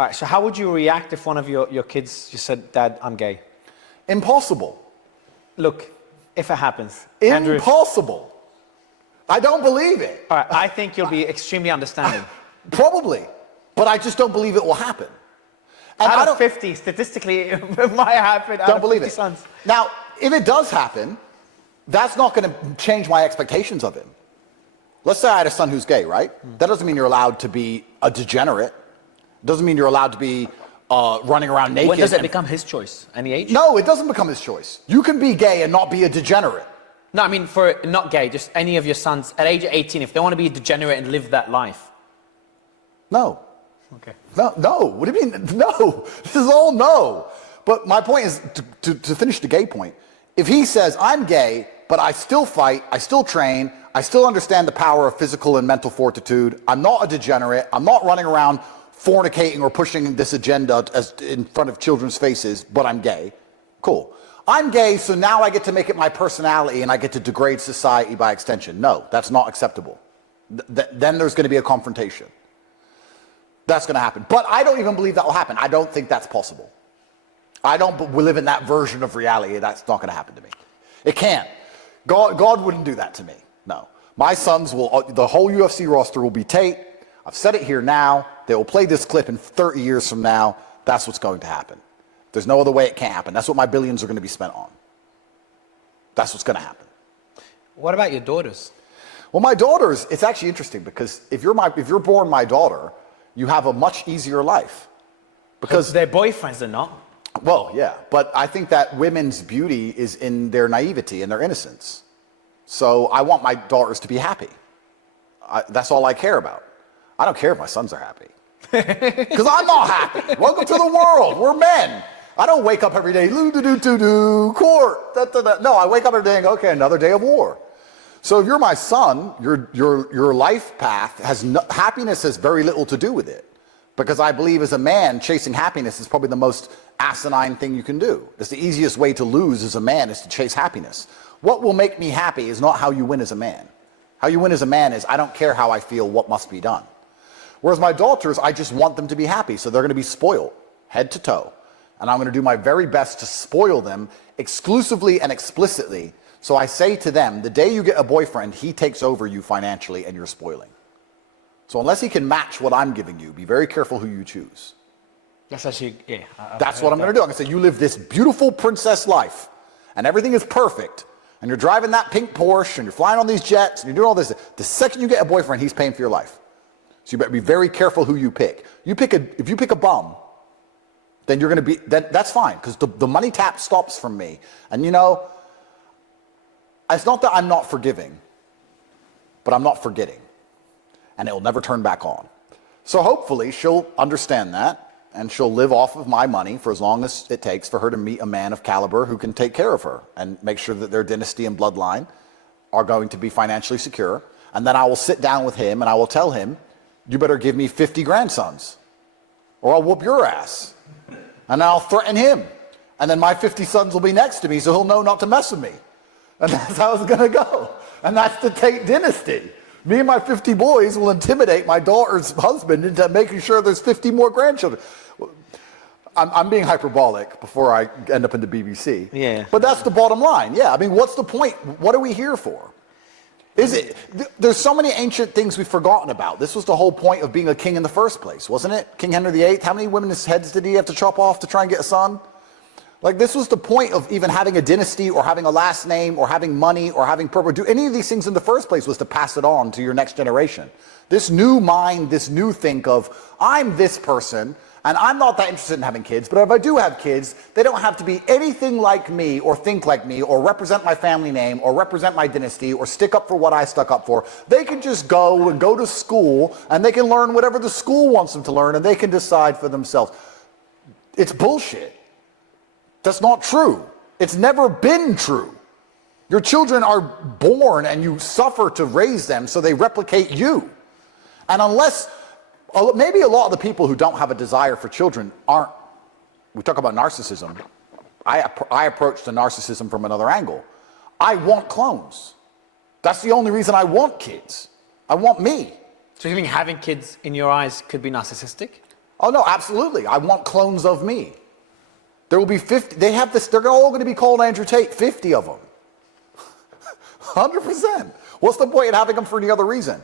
All right, so how would you react if one of your kids just said, Dad, I'm gay? Impossible. Look, if it happens. Andrew, Impossible. I don't believe it. all right, I think you'll be extremely understanding. Probably. But I just don't believe it will happen. And Out of 50, statistically, it might happen. Don't believe it. Sons. Now, if it does happen, that's not going to change my expectations of him. Let's say I had a son who's gay, right? That doesn't mean you're allowed to be a degenerate. Doesn't mean you're allowed to be running around naked. When does it become his choice? Any age? No, it doesn't become his choice. You can be gay and not be a degenerate. No, I mean for not gay, just any of your sons at age of 18, if they want to be a degenerate and live that life. No. Okay. No. What do you mean? No. This is all no. But my point is, to finish the gay point, if he says, I'm gay, but I still fight, I still train, I still understand the power of physical and mental fortitude, I'm not a degenerate, I'm not running around fornicating or pushing this agenda in front of children's faces, but I'm gay, cool. I'm gay, so now I get to make it my personality and I get to degrade society by extension. No, that's not acceptable. Then there's going to be a confrontation. That's going to happen. But I don't even believe that will happen. I don't think that's possible. I don't live in that version of reality. That's not going to happen to me. It can't. God wouldn't do that to me. No. My sons will, the whole UFC roster will be Tate. I've said it here now. They will play this clip in 30 years from now. That's what's going to happen. There's no other way it can't happen. That's what my billions are going to be spent on. That's what's going to happen. What about your daughters? Well, my daughters, it's actually interesting because if you're born my daughter, you have a much easier life. Because their boyfriends are not. Well, yeah, but I think that women's beauty is in their naivety and their innocence. So I want my daughters to be happy. That's all I care about. I don't care if my sons are happy. Because I'm not happy. Welcome to the world. We're men. I don't wake up every day, court. No, I wake up every day and go, okay, another day of war. So if you're my son, your life path has happiness has very little to do with it. Because I believe as a man, chasing happiness is probably the most asinine thing you can do. It's the easiest way to lose as a man is to chase happiness. What will make me happy is not how you win as a man. How you win as a man is I don't care how I feel, what must be done. Whereas my daughters, I just want them to be happy. So they're going to be spoiled, head to toe. And I'm going to do my very best to spoil them exclusively and explicitly. So I say to them, the day you get a boyfriend, he takes over you financially and you're spoiling. So unless he can match what I'm giving you, be very careful who you choose. That's actually, yeah. That's what I'm going to do. I'm going to say, you live this beautiful princess life and everything is perfect. And you're driving that pink Porsche and you're flying on these jets and you're doing all this. The second you get a boyfriend, he's paying for your life. So you better be very careful who you pick. If you pick a bum, then you're going to be, that's fine because the money tap stops from me. And you know, it's not that I'm not forgiving, but I'm not forgetting. And it will never turn back on. So hopefully she'll understand that and she'll live off of my money for as long as it takes for her to meet a man of caliber who can take care of her and make sure that their dynasty and bloodline are going to be financially secure. And then I will sit down with him and I will tell him, you better give me 50 grandsons or I'll whoop your ass. And I'll threaten him. And then my 50 sons will be next to me so he'll know not to mess with me. And that's how it's going to go. And that's the Tate dynasty. Me and my 50 boys will intimidate my daughter's husband into making sure there's 50 more grandchildren. I'm being hyperbolic before I end up in the BBC. Yeah. But that's the bottom line. Yeah, I mean, what's the point? What are we here for? There's so many ancient things we've forgotten about. This was the whole point of being a king in the first place, wasn't it? King Henry VIII, how many women's heads did he have to chop off to try and get a son? Like, this was the point of even having a dynasty or having a last name or having money or having purpose. Do any of these things in the first place was to pass it on to your next generation. This new mind, this new think of, I'm this person and I'm not that interested in having kids, but if I do have kids, they don't have to be anything like me or think like me or represent my family name or represent my dynasty or stick up for what I stuck up for. They can just go to school and they can learn whatever the school wants them to learn and they can decide for themselves. It's bullshit. That's not true. It's never been true. Your children are born and you suffer to raise them so they replicate you. And unless, maybe a lot of the people who don't have a desire for children aren't, we talk about narcissism. I approach the narcissism from another angle. I want clones. That's the only reason I want kids. I want me. So you think having kids in your eyes could be narcissistic? Oh no, absolutely. I want clones of me. There will be 50. They have this. They're all going to be called Andrew Tate. 50 of them. 100%. What's the point in having them for any other reason?